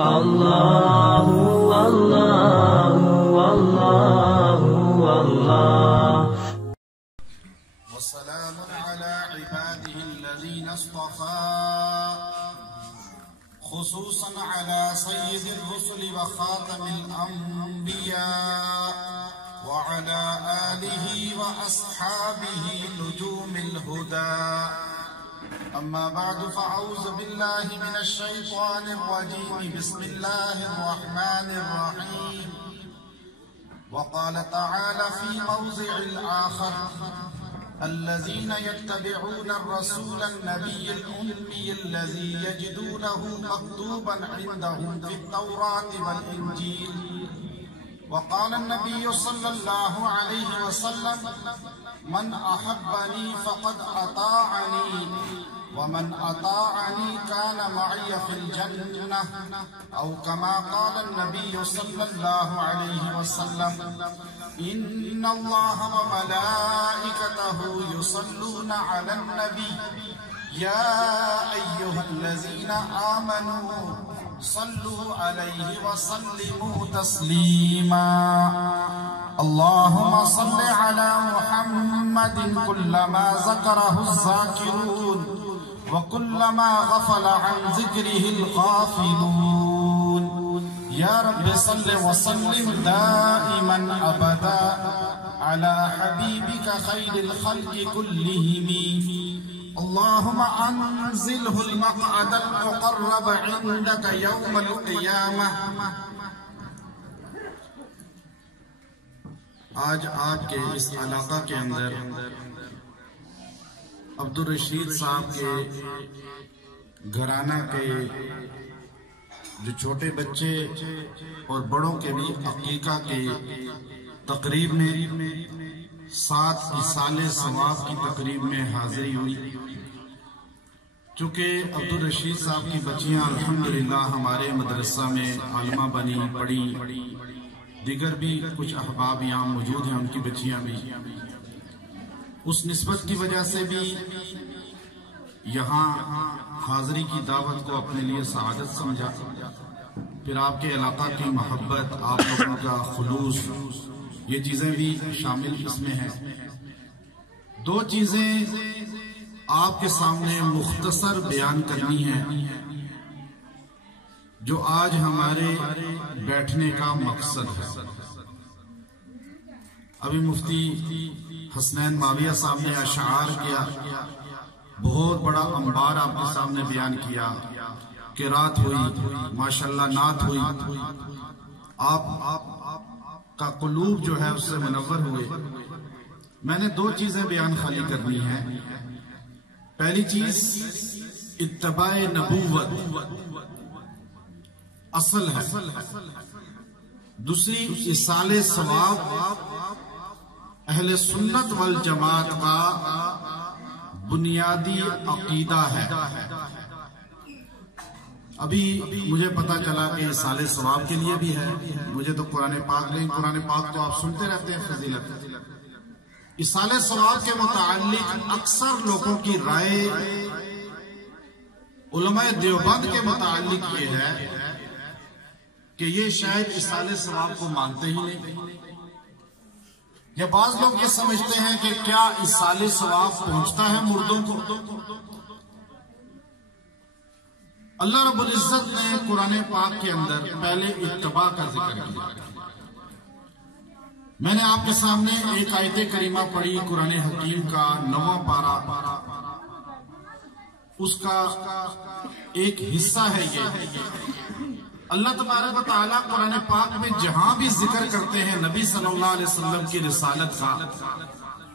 الله والله والله والله. وسلام على عباده الذين اصطفى، خصوصا على سيد الرسل وخاتم الأنبياء وعلى آله وأصحابه نجوم الهدى. أما بعد فأعوذ بالله من الشيطان الرجيم. بسم الله الرحمن الرحيم. وقال تعالى في موضع الآخر: الذين يتبعون الرسول النبي الأمي الذي يجدونه مكتوبا عندهم في التوراة والإنجيل. وقال النبي صلى الله عليه وسلم: من أحبني فقد أطاعني، ومن أطاعني كان معي في الجنة، أو كما قال النبي صلى الله عليه وسلم: إن الله وملائكته يصلون على النبي يا أيها الذين آمنوا صلوا عليه وسلموا تسليما. اللهم صل على محمد كلما ذكره الذاكرون وكلما غفل عن ذكره الغافلون. يا رب صل وسلم دائما أبدا على حبيبك خير الخلق كلهم. اللهم أنزله المقعد المقرب عندك يوم القيامة. آج آپ کے اس علاقہ کے اندر عبدالرشید صاحب کے گھرانہ کے جو چھوٹے بچے اور بڑوں کے بھی عقیقہ کے تقریب میں 7 ایصال ثواب کی تقریب میں حاضری ہوئی. چونکہ عبدالرشید صاحب کی بچیاں الحمدللہ ہمارے مدرسہ میں عالمہ بنی پڑھی، دیگر بھی کچھ احباب یہاں موجود ہیں، ان کی بچیاں بھی، اس نسبت کی وجہ سے بھی یہاں حاضری کی دعوت کو اپنے لیے سعادت سمجھا. پھر آپ کے علاقہ کی محبت، آپ لوگوں کا خلوص، یہ چیزیں بھی شامل اس میں ہیں. 2 چیزیں آپ کے سامنے مختصر بیان کرنی ہیں جو آج ہمارے بیٹھنے کا مقصد ہے. ابھی مفتی حسنین ماویہ صاحب نے اشعار کیا، بہت بڑا انبار آپ کے سامنے بیان کیا کہ رات ہوئی، ماشاءاللہ نعت ہوئی، آپ کا قلوب جو ہے اس سے منور ہوئے. میں نے 2 چیزیں بیان خالی کرنی ہیں. پہلی چیز اتباع نبوت اصل ہے، دوسری ایصال ثواب اہل سنت والجماعت کا بنیادی عقیدہ ہے. ابھی مجھے پتا چلا کہ ایصال ثواب کے لیے بھی ہے. مجھے تو قرآن پاک نہیں، قرآن پاک تو آپ سنتے رہتے ہیں فضیلت. ایصال ثواب کے متعلق اکثر لوگوں کی رائے علماء دیوبند کے متعلق یہ ہے کہ یہ شاید ایصال ثواب کو مانتے ہی نہیں. یا بعض لوگ یہ سمجھتے ہیں کہ کیا ایصال ثواب پہنچتا ہے مردوں کو؟ اللہ رب العزت نے قرآن پاک کے اندر پہلے اتباع کا ذکر کیا. میں نے آپ کے سامنے ایک آیت کریمہ پڑھی قرآن حکیم کا 9واں پارہ، اس کا ایک حصہ ہے. یہ اللہ تبارک و تعالیٰ قرآن پاک میں جہاں بھی ذکر کرتے ہیں نبی صلی اللہ علیہ وسلم کی رسالت کا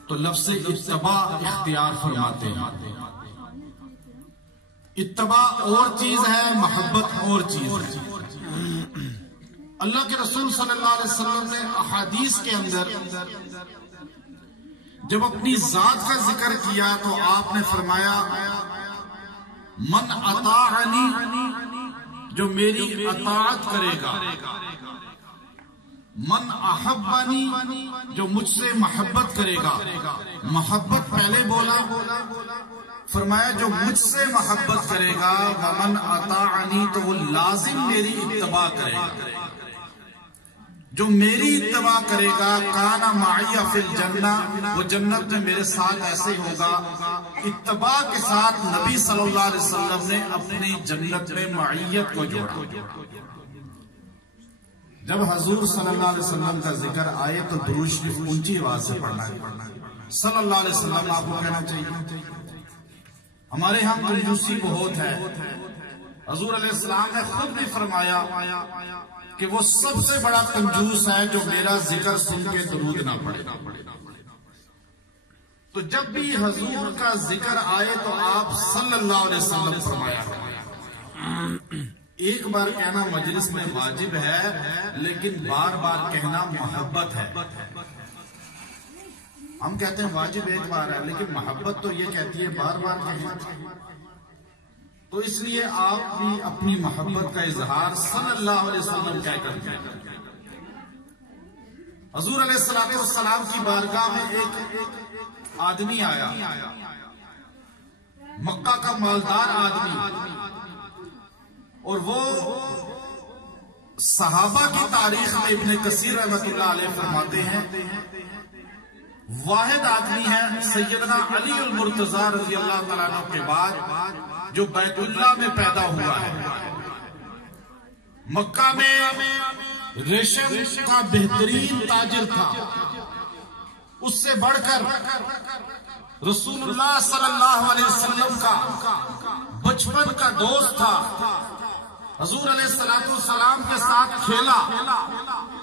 تو لفظ اتباع اختیار فرماتے ہیں. اتباع اور چیز ہے، محبت اور چیز ہے. اللہ کے رسول صلی اللہ علیہ وسلم نے احادیث کے اندر جب اپنی ذات کا ذکر کیا تو آپ نے فرمایا: من اطاعنی، جو میری اطاعت کرے گا، من احبنی، جو مجھ سے محبت کرے گا. محبت پہلے بولا، فرمایا جو مجھ سے محبت کرے گا ومن اطاعنی تو وہ لازم میری اتباع کرے گا، جو میری اتباع کرے گا کانا معی فی الجنہ، وہ جنت میں میرے ساتھ ایسے ہوگا۔ اتباع کے ساتھ نبی صلی اللہ علیہ وسلم نے اپنی جنت میں معیت کو جوڑا۔ جب حضور صلی اللہ علیہ وسلم کا ذکر آئے تو درود شریف اونچی آواز سے پڑھنا ہے۔ صلی اللہ علیہ وسلم آپ کو کہنا چاہیے۔ ہمارے ہاں کنجوسی بہت ہے۔ حضور علیہ السلام نے خود بھی فرمایا کہ وہ سب سے بڑا کنجوس ہے جو میرا ذکر سن کے درود نہ پڑھے۔ تو جب بھی حضور کا ذکر آئے تو آپ صلی اللہ علیہ وسلم فرمایا۔ ایک بار کہنا مجلس میں واجب ہے، لیکن بار بار کہنا محبت ہے۔ ہم کہتے ہیں واجب ایک بار ہے، لیکن محبت تو یہ کہتی ہے بار بار کہنا۔ تو اس لیے آپ بھی اپنی محبت کا اظہار صلی اللہ علیہ وسلم کہہ کر دیں۔ حضور علیہ السلام کی بارگاہ میں ایک آدمی آیا، مکہ کا مالدار آدمی، اور وہ صحابہ کی تاریخ میں ابن کثیر رحمۃ اللہ علیہ فرماتے ہیں واحد آدمی ہے سیدنا علی المرتضی رضی اللہ تعالیٰ عنہ کے بعد جو بیت اللہ میں پیدا ہوا ہے۔ مکہ میں ریشم کا بہترین تاجر تھا، اس سے بڑھ کر رسول اللہ صلی اللہ علیہ وسلم کا بچپن کا دوست تھا۔ حضور علیہ السلام کے ساتھ کھیلا،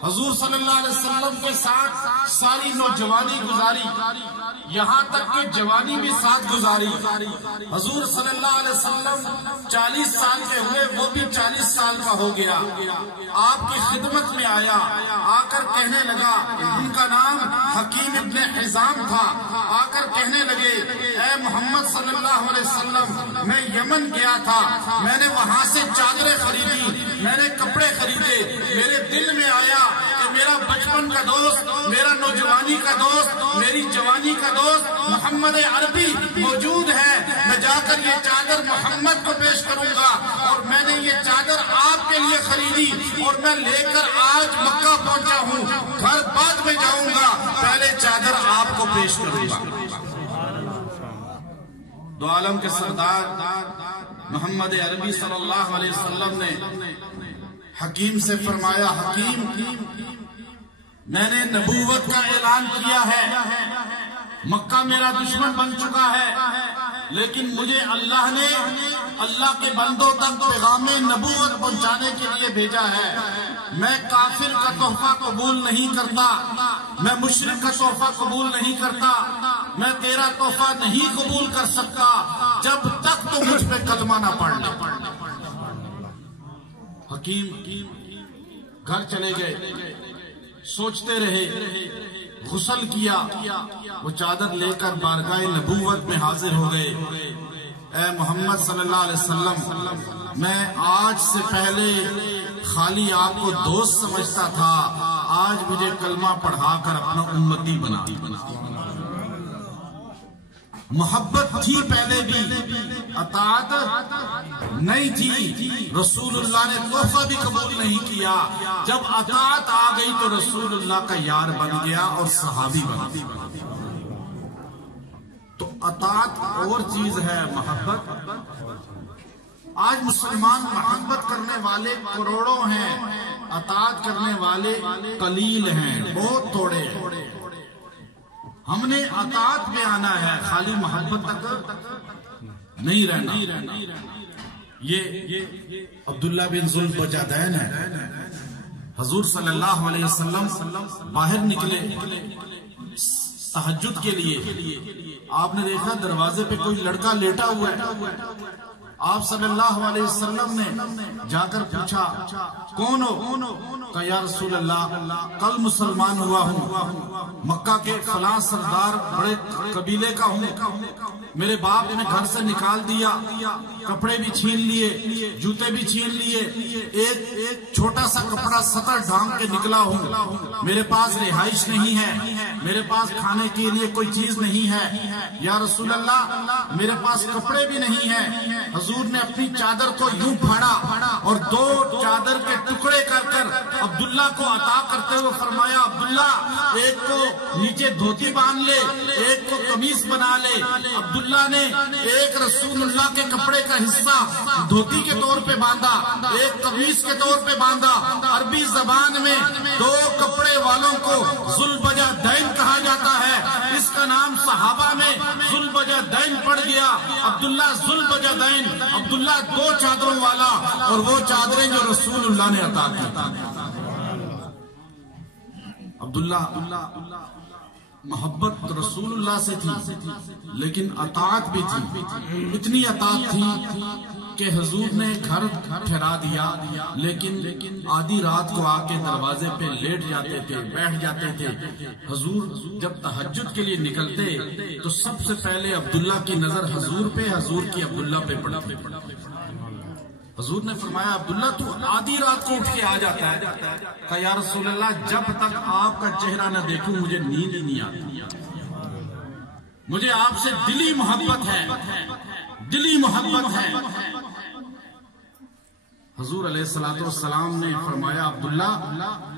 حضور صلی اللہ علیہ وسلم کے ساتھ ساری نوجوانی گزاری، یہاں تک کہ جوانی بھی ساتھ گزاری۔ حضور صلی اللہ علیہ وسلم 40 سال کے ہوئے، وہ بھی 40 سال کا ہو گیا۔ آپ کی خدمت میں آیا، آ کر کہنے لگا، ان کا نام حکیم ابن حزام تھا، آ کر کہنے لگے اے محمد صلی اللہ علیہ وسلم، میں یمن گیا تھا، میں نے وہاں سے چادریں خریدی، میں نے کپڑے خریدے، میرے دل میں آیا کہ میرا بچپن کا دوست، میرا نوجوانی کا دوست، میری جوانی کا دوست محمد عربی موجود ہے، میں جا کر یہ چادر محمد کو پیش کروں گا، اور میں نے یہ چادر آپ کے لیے خریدی اور میں لے کر آج مکہ پہنچا ہوں، گھر بعد میں جاؤں گا، پہلے چادر آپ کو پیش کروں گا۔ دو عالم کے سردار محمد عربی صلی اللہ علیہ وسلم نے حکیم سے فرمایا، حکیم میں نے نبوت کا اعلان کیا ہے، مکہ میرا دشمن بن چکا ہے، لیکن مجھے اللہ نے اللہ کے بندوں تک پیغام نبوت پہنچانے کے لیے بھیجا ہے۔ میں کافر کا تحفہ قبول نہیں کرتا، میں مشرک کا تحفہ قبول نہیں کرتا، میں تیرا تحفہ نہیں قبول کر سکتا جب تک تو مجھ پہ کلمہ نہ پڑھ لے۔ حکیم گھر چلے گئے، سوچتے رہے، غسل کیا، وہ چادر لے کر بارگاہ نبوت میں حاضر ہو گئے۔ اے محمد صلی اللہ علیہ وسلم، میں آج سے پہلے خالی آپ کو دوست سمجھتا تھا، آج مجھے کلمہ پڑھا کر اپنا امتی بنا۔ محبت تھی پہلے بھی، اطاعت نہیں تھی، رسول اللہ نے تحفہ بھی قبول نہیں کیا۔ جب اطاعت آ گئی تو رسول اللہ کا یار بن گیا اور صحابی بن گیا۔ تو اطاعت اور چیز ہے، محبت۔ آج مسلمان محبت کرنے والے کروڑوں ہیں، اطاعت کرنے والے قلیل ہیں، بہت تھوڑے ہیں۔ ہم نے اطاعت پہ آنا ہے، خالی محبت تک نہیں رہنا۔ یہ عبداللہ بن ذوالبجادین ہے۔ حضور صلی اللہ علیہ وسلم باہر نکلے تہجد کے لیے، آپ نے دیکھا دروازے پہ کوئی لڑکا لیٹا ہوا ہے، آپ صلی اللہ علیہ وسلم نے جا کر پوچھا کون ہو؟ کہا یا رسول اللہ کل مسلمان ہوا ہوں، مکہ کے فلاں سردار بڑے قبیلے کا ہوں، میرے باپ نے گھر سے نکال دیا، کپڑے بھی چھین لیے، جوتے بھی چھین لیے، ایک چھوٹا سا کپڑا سطر ڈھانگ کے نکلا ہوں، میرے پاس رہائش نہیں ہے، میرے پاس کھانے کے لیے کوئی چیز نہیں ہے، یا رسول اللہ میرے پاس کپڑے بھی نہیں ہیں۔ حضور نے اپنی چادر کو یوں پھاڑا اور 2 چادر کے ٹکڑے کر کر عبداللہ کو عطا کرتے ہوئے فرمایا عبداللہ ایک کو نیچے دھوتی باندھ لے، ایک کو قمیص بنا لے۔ عبداللہ نے ایک رسول اللہ کے کپڑے کا حصہ دھوتی کے طور پہ باندھا، ایک قمیص کے طور پہ باندھا۔ عربی زبان میں 2 کپڑے والوں کو ذوالبجہ دین کہا جاتا ہے، اس کا نام صحابہ میں ذوالبجہ دین پڑ گیا۔ عبداللہ ذوالبجہ دین، عبداللہ 2 چادروں والا، اور وہ چادریں جو رسول اللہ نے عطا کی۔ عبداللہ محبت رسول اللہ سے تھی لیکن اطاعت بھی تھی، اتنی اطاعت تھی کہ حضور نے گھر ٹھہرا دیا، لیکن آدھی رات کو آ کے دروازے پہ لیٹ جاتے تھے، بیٹھ جاتے تھے۔ حضور جب تہجد کے لیے نکلتے تو سب سے پہلے عبداللہ کی نظر حضور پہ، حضور کی عبداللہ پہ پڑتی۔ حضور نے فرمایا عبداللہ تو آدھی رات کو اٹھ کے آ جاتا ہے؟ کہا یا رسول اللہ جب تک آپ کا چہرہ نہ دیکھوں مجھے نیند ہی نہیں آتی، مجھے آپ سے دلی محبت ہے، دلی محبت ہے۔ حضور علیہ السلام نے فرمایا عبداللہ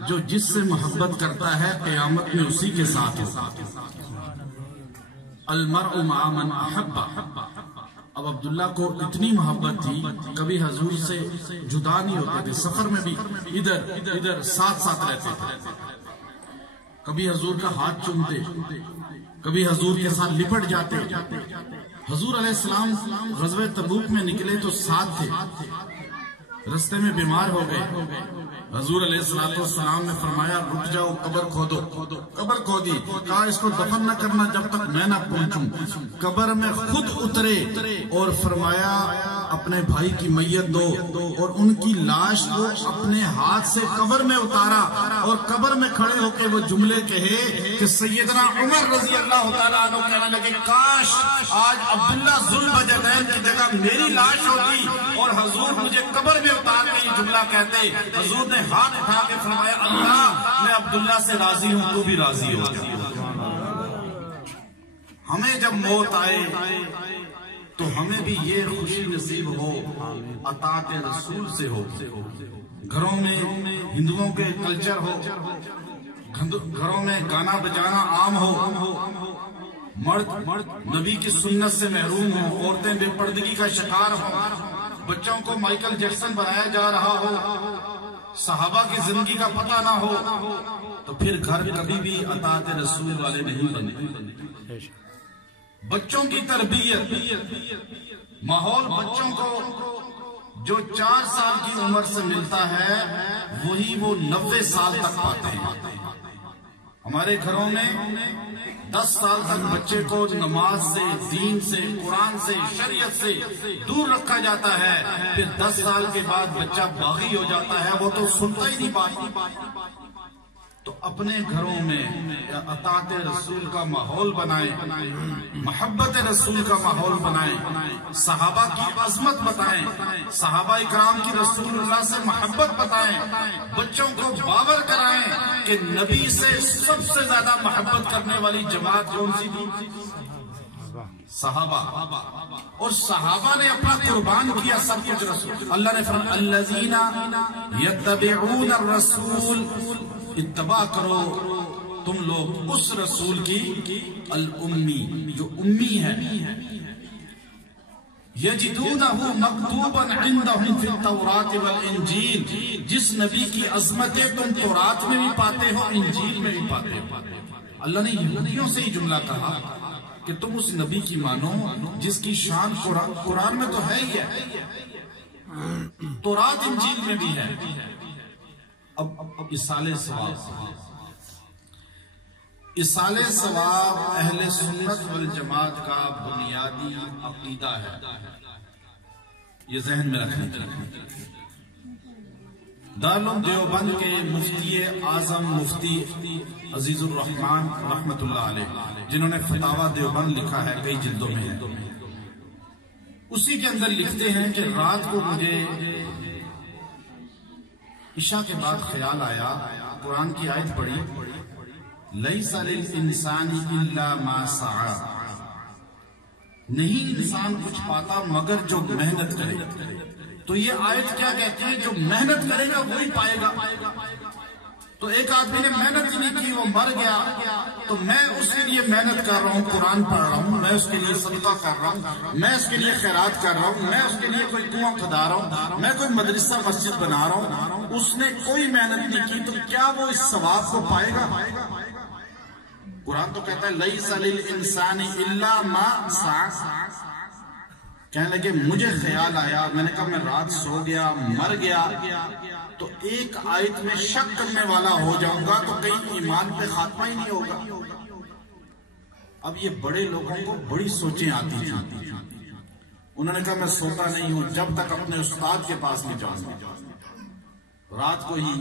جو جس سے محبت کرتا ہے قیامت میں اسی کے ساتھ ہو، المرء مع من احب۔ اب عبداللہ کو اتنی محبت تھی کبھی حضور سے جدا نہیں ہوتے تھے، سفر میں بھی ادھر ساتھ رہتے تھے، کبھی حضور کا ہاتھ چومتے، کبھی حضور کے ساتھ لپٹ جاتے۔ حضور علیہ السلام غزوہ تبوک میں نکلے تو ساتھ تھے، رستے میں بیمار ہو گئے، حضور علیہ السلام نے فرمایا رک جاؤ، قبر کھودو۔ قبر کھودی، کہا اس کو دفن نہ کرنا جب تک میں نہ پہنچوں۔ قبر میں خود اترے اور فرمایا اپنے بھائی کی میت دو، اور ان کی لاش کو اپنے ہاتھ سے قبر میں اتارا، اور قبر میں کھڑے ہو کے وہ جملے کہے کہ سیدنا عمر رضی اللہ تعالیٰ عنہ کہنے لگے کاش آج عبداللہ ذوالبجہ دین کی جگہ میری لاش ہوتی اور حضور مجھے قبر میں اتار کے یہ جملہ کہتے۔ حضور نے ہاتھ اٹھا کے فرمایا اللہ میں عبداللہ سے راضی ہوں، تو بھی راضی ہو جا۔ ہمیں جب موت آئے تو ہمیں بھی یہ خوشی نصیب ہو اطاعت رسول سے ہو۔ گھروں میں ہندوؤں کے کلچر ہو، گھروں میں گانا بجانا عام ہو، مرد نبی کی سنت سے محروم ہو، عورتیں بے پردگی کا شکار ہو، بچوں کو مائیکل جیکسن بنایا جا رہا ہو، صحابہ کی زندگی کا پتہ نہ ہو، تو پھر گھر کبھی بھی اطاعت رسول والے نہیں بنتے۔ بچوں کی تربیت، ماحول بچوں کو جو 4 سال کی عمر سے ملتا ہے وہی وہ 90 سال تک پاتے ہیں۔ ہمارے گھروں میں 10 سال تک بچے کو نماز سے، دین سے، قرآن سے، شریعت سے دور رکھا جاتا ہے، پھر 10 سال کے بعد بچہ باغی ہو جاتا ہے، وہ تو سنتا ہی نہیں بات۔ تو اپنے گھروں میں اطاعت رسول کا ماحول بنائیں، محبت رسول کا ماحول بنائیں، صحابہ کی عظمت بتائیں، صحابہ اکرام کی رسول اللہ سے محبت بتائیں، بچوں کو باور کرائیں کہ نبی سے سب سے زیادہ محبت کرنے والی جماعت کون سی تھی؟ صحابہ۔ اور صحابہ نے اپنا قربان کیا سب کچھ رسول۔ اللہ نے فرمایا الذین یتبعون الرسول، اتباع کرو تم لوگ اس رسول کی الامی جو امی ہے، یجدونہ مکتوبا عندہم فی التوراۃ والانجیل، جس نبی کی عظمتیں تم تورات میں بھی پاتے ہو، انجیل میں بھی پاتے ہو۔ اللہ نے یہودیوں سے ہی جملہ کہا کہ تم اس نبی کی مانو جس کی شان قرآن میں تو ہے ہی ہے، تورات انجیل میں بھی ہے۔ اب اصالِ ثواب، اصالِ ثواب اہل سنت والجماعت کا بنیادی عقیدہ ہے۔ یہ ذہن میں رکھیں۔ دارالعلوم دیوبند کے مفتی اعظم مفتی عزیز الرحمان رحمت اللہ علیہ، جنہوں نے فتاوی دیوبند لکھا ہے، کئی جلدوں میں ہے، اسی کے اندر لکھتے ہیں کہ رات کو مجھے عشاء کے بعد خیال آیا، قرآن کی آیت پڑھی، لیس للانسان الا ما سعی، نہیں انسان کچھ پاتا مگر جو محنت کرے۔ تو یہ آیت کیا کہتی ہے؟ جو محنت کرے گا وہی پائے گا۔ تو ایک آدمی نے محنت ہی نہیں کی، وہ مر گیا، تو میں اس کے لیے محنت کر رہا ہوں، قرآن پڑھ رہا ہوں، میں اس کے لیے صدقہ کر رہا ہوں، میں اس کے لیے خیرات کر رہا ہوں، میں اس کے لیے کوئی کنواں کھدا رہا ہوں، میں کوئی مدرسہ مسجد بنا رہا ہوں، اس نے کوئی محنت نہیں کی، تو کیا وہ اس ثواب کو پائے گا؟ قرآن تو کہتا ہے لیس للانسان الا ما سعی۔ کہنے لگے مجھے خیال آیا، میں نے کہا میں رات سو گیا، مر گیا، تو ایک آیت میں شک کرنے والا ہو جاؤں گا تو کہیں ایمان پہ خاتمہ ہی نہیں ہوگا۔ اب یہ بڑے لوگوں کو بڑی سوچیں آتی تھیں، انہوں نے کہا میں سوتا نہیں ہوں جب تک اپنے استاد کے پاس نہیں جاؤں گا۔ رات کو ہی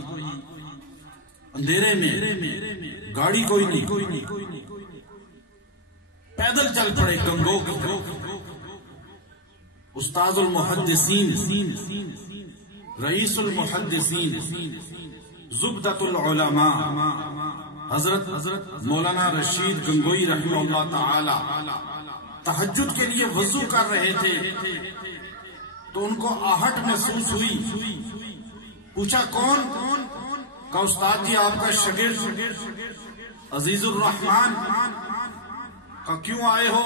اندھیرے میں، گاڑی کوئی نہیں، پیدل چل پڑے گنگو کی، استاد المحدثین، رئیس المحدثین، زبدۃ العلماء حضرت مولانا رشید گنگوئی رحمہ اللہ تعالی تہجد کے لیے وضو کر رہے تھے، تو ان کو آہٹ محسوس ہوئی، پوچھا کون؟ کہا استاد جی آپ کا شاگرد عزیز الرحمان۔ کہا کیوں آئے ہو؟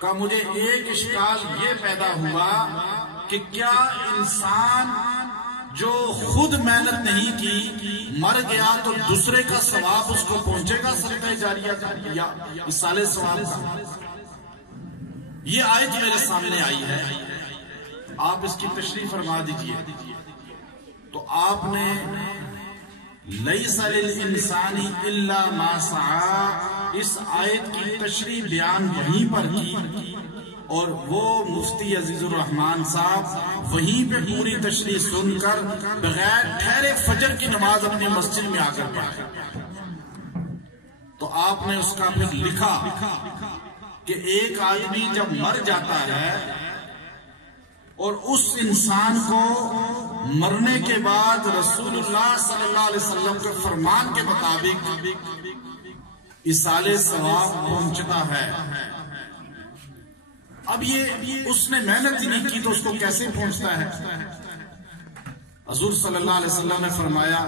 کہا مجھے ایک اشکال یہ پیدا ہوا کہ کیا انسان جو خود محنت نہیں کی مر گیا تو دوسرے کا ثواب اس کو پہنچے گا صدقہ جاریہ کا یا ایصال ثواب کا؟ یہ آیت میرے سامنے آئی ہے، آپ اس کی تشریح فرما دیجئے۔ تو آپ نے لیس للانسان الا ما سعی اس آیت کی تشریح بیان وہیں پر کی، اور وہ مفتی عزیز الرحمان صاحب وہیں پہ پوری تشریح سن کر بغیر ٹھہرے فجر کی نماز اپنی مسجد میں آ کر پڑھی۔ تو آپ نے اس کا پھر لکھا کہ ایک آدمی جب مر جاتا ہے اور اس انسان کو مرنے کے بعد رسول اللہ صلی اللہ علیہ وسلم کے فرمان کے مطابق ایصال ثواب پہنچتا ہے۔ اب یہ اس نے محنت ہی نہیں کی تو اس کو کیسے پہنچتا ہے؟ حضور صلی اللہ علیہ وسلم نے فرمایا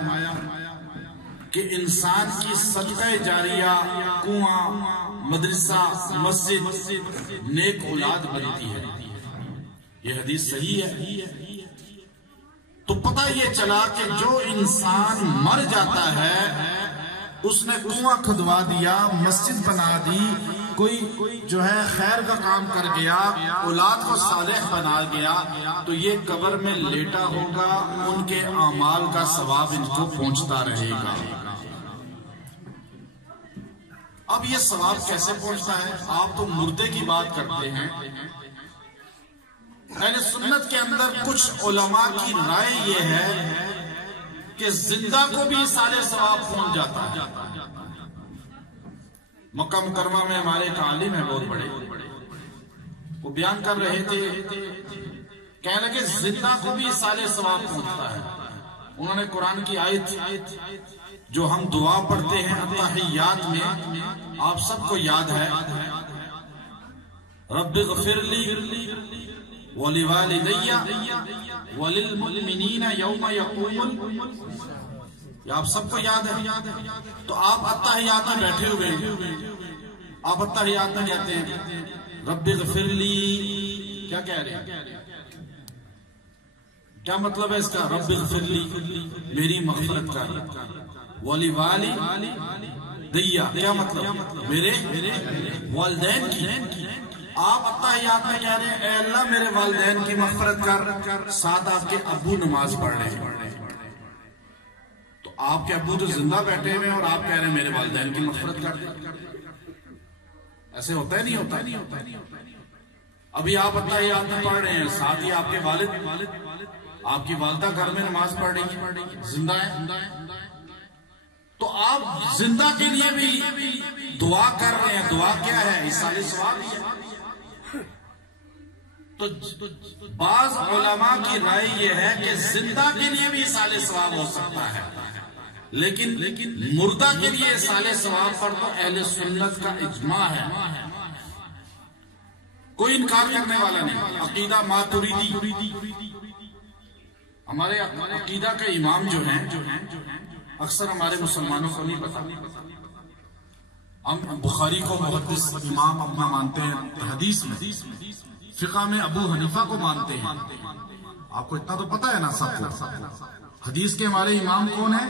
کہ انسان کی صدقہ جاریہ، کنواں، مدرسہ، مسجد، نیک اولاد بنتی ہے۔ یہ حدیث صحیح ہے۔ تو پتہ یہ چلا کہ جو انسان مر جاتا ہے اس نے کنواں کھدوا دیا، مسجد بنا دی، کوئی جو ہے خیر کا کام کر گیا، اولاد کو صالح بنا گیا، تو یہ قبر میں لیٹا ہوگا، ان کے اعمال کا ثواب ان کو پہنچتا رہے گا۔ اب یہ ثواب کیسے پہنچتا ہے؟ آپ تو مردے کی بات کرتے ہیں، اہل سنت کے اندر کچھ علماء کی رائے یہ ہے کہ زندہ کو بھی ایصال ثواب پہنچ جاتا ہے۔ مکہ مکرمہ میں ہمارے ایک عالم ہیں بہت بڑے، وہ بیان کر رہے تھے، کہنے لگے زندہ کو بھی ایصال ثواب پہنچتا ہے۔ انہوں نے قرآن کی آیت جو ہم دعا پڑھتے ہیں التحیات میں، آپ سب کو یاد ہے، رب اغفر لی وَلِوَالِدَيَّ وَلِلْمُؤْمِنِينَ يَوْمَ يَقُومُ، یہ آپ سب کو یاد ہے۔ تو آپ التحیات میں بیٹھے ہوئے ہیں، آپ التحیات میں کہتے ہیں رب اغفر لی، کیا کہہ رہے ہیں؟ کیا مطلب ہے اس کا؟ رب اغفر لی، میری مغفرت کر، وَلِوَالِدَيَّ کیا مطلب؟ میرے والدین کی۔ آپ التحیات میں کہہ رہے ہیں اے اللہ میرے والدین کی مغفرت کر، ساتھ آپ کے ابو نماز پڑھ رہے ہیں، تو آپ کے ابو تو زندہ بیٹھے ہوئے ہیں اور آپ کہہ رہے ہیں میرے والدین کی مغفرت کر۔ ایسے ہوتا ہے نہیں ہوتا؟ ابھی آپ اتحیات میں پڑھ رہے ہیں، ساتھ ہی آپ کے والد، آپ کی والدہ گھر میں نماز پڑھ رہی ہے، زندہ ہے، تو آپ زندہ کے لیے بھی دعا کر رہے ہیں۔ دعا کیا ہے؟ ایصال ثواب ہے۔ تو بعض علماء کی رائے یہ ہے کہ زندہ کے لیے بھی ایصال ثواب ہو سکتا ہے، لیکن مردہ کے لیے ایصال ثواب پر تو اہل سنت کا اجماع ہے، کوئی انکار کرنے والا نہیں۔ عقیدہ ماتریدی، ہمارے عقیدہ کے امام جو ہیں اکثر ہمارے مسلمانوں کو نہیں پتا۔ ہم بخاری کو محدث امام اپنا مانتے ہیں، حدیث میں فقہ میں ابو حنیفہ کو مانتے ہیں۔ آپ کو اتنا تو پتا ہے نا سب کو، حدیث کے ہمارے امام کون ہیں؟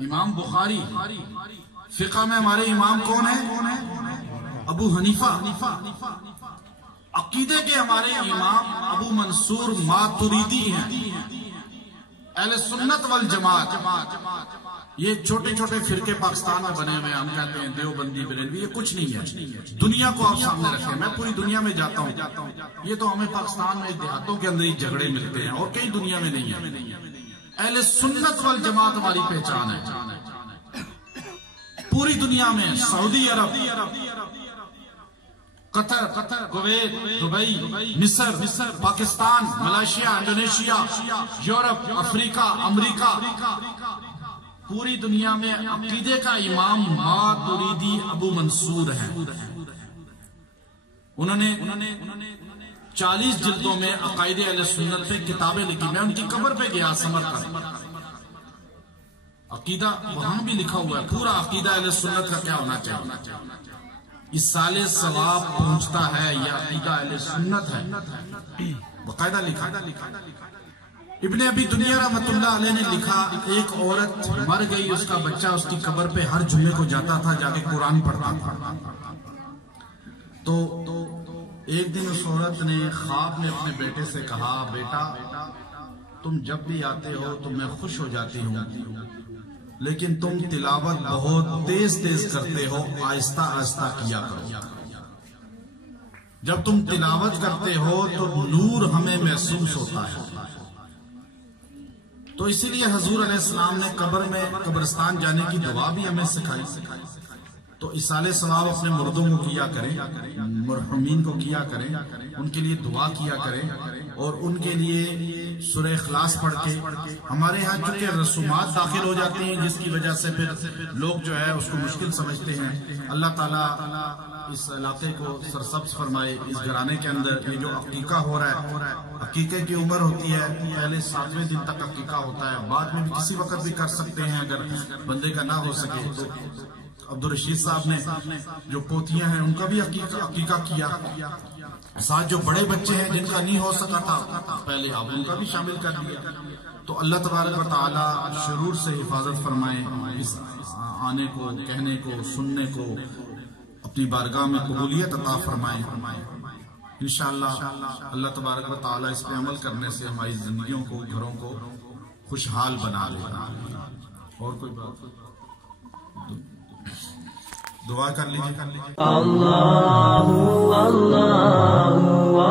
امام بخاری۔ فقہ میں ہمارے امام کون ہیں؟ ابو حنیفہ۔ عقیدے کے ہمارے امام ابو منصور ماتریدی ہیں۔ اہل سنت والجماعت، یہ چھوٹے چھوٹے فرقے پاکستان میں بنے ہوئے، ہم کہتے ہیں دیوبندی بریلوی، یہ کچھ نہیں ہے۔ دنیا کو آپ سامنے رکھیں، میں پوری دنیا میں جاتا ہوں، یہ تو ہمیں پاکستان میں دیہاتوں کے اندر ہی جھگڑے ملتے ہیں اور کئی دنیا میں نہیں ہے۔ اہل سنت والجماعت ہماری پہچان ہے پوری دنیا میں۔ سعودی عرب، قطر، کویت، دبئی، مصر، پاکستان، ملائیشیا، انڈونیشیا، یورپ، افریقہ، امریکہ، پوری دنیا میں عقیدے کا امام ماتریدی ابو منصور ہے۔ انہوں نے 40 جلدوں میں عقائد اہل سنت پہ کتابیں لکھی۔ میں ان کی قبر پہ گیا سمرقند، عقیدہ وہاں بھی لکھا ہوا ہے، پورا عقیدہ اہل سنت کا کیا ہونا چاہیے، ایصال ثواب پہنچتا ہے، یہ عقیدہ اہل سنت ہے، باقاعدہ لکھا۔ ابن ابی دنیا رحمت اللہ علیہ نے لکھا، ایک عورت مر گئی، اس کا بچہ اس کی قبر پہ ہر جمعے کو جاتا تھا، جا کے قرآن پڑھتا تھا۔ تو ایک دن اس عورت نے خواب میں اپنے بیٹے سے کہا، بیٹا تم جب بھی آتے ہو تو میں خوش ہو جاتی ہوں، لیکن تم تلاوت بہت تیز کرتے ہو، آہستہ آہستہ کیا کرو۔ جب تم تلاوت کرتے ہو تو نور ہمیں محسوس ہوتا ہے۔ تو اسی لیے حضور علیہ السلام نے قبر میں قبرستان جانے کی دعا بھی ہمیں سکھائی۔ تو ایصال ثواب اپنے مردوں کو کیا کریں، مرحومین کو کیا کریں، ان کے لیے دعا کیا کریں، اور ان کے لیے سورہ اخلاص پڑھ کے۔ ہمارے ہاں چونکہ رسومات داخل ہو جاتی ہیں جس کی وجہ سے پھر لوگ جو ہے اس کو مشکل سمجھتے ہیں۔ اللہ تعالیٰ اس علاقے کو سرسبز فرمائے۔ اس گھرانے کے اندر یہ جو عقیقہ ہو رہا ہے، عقیقے کی عمر ہوتی ہے پہلے 7ویں دن تک عقیقہ ہوتا ہے، بعد میں بھی کسی وقت بھی کر سکتے ہیں اگر بندے کا نہ ہو سکے تو۔ عبدالرشید صاحب نے جو پوتیاں ہیں ان کا بھی عقیقہ کیا، ساتھ جو بڑے بچے ہیں جن کا نہیں ہو سکا تھا پہلے، آپ ان کا بھی شامل کر دیا۔ تو اللہ تبارک و تعالی شرور سے حفاظت فرمائے، اس آنے کو، کہنے کو، سننے کو اپنی بارگاہ میں قبولیت عطا فرمائے۔ انشاءاللہ اللہ تبارک و تعالی اس پہ عمل کرنے سے ہماری زندگیوں کو، گھروں کو خوشحال بنا لے گا۔ اور کوئی بات؟ دعا کر لیجیے۔ اللہ اللہ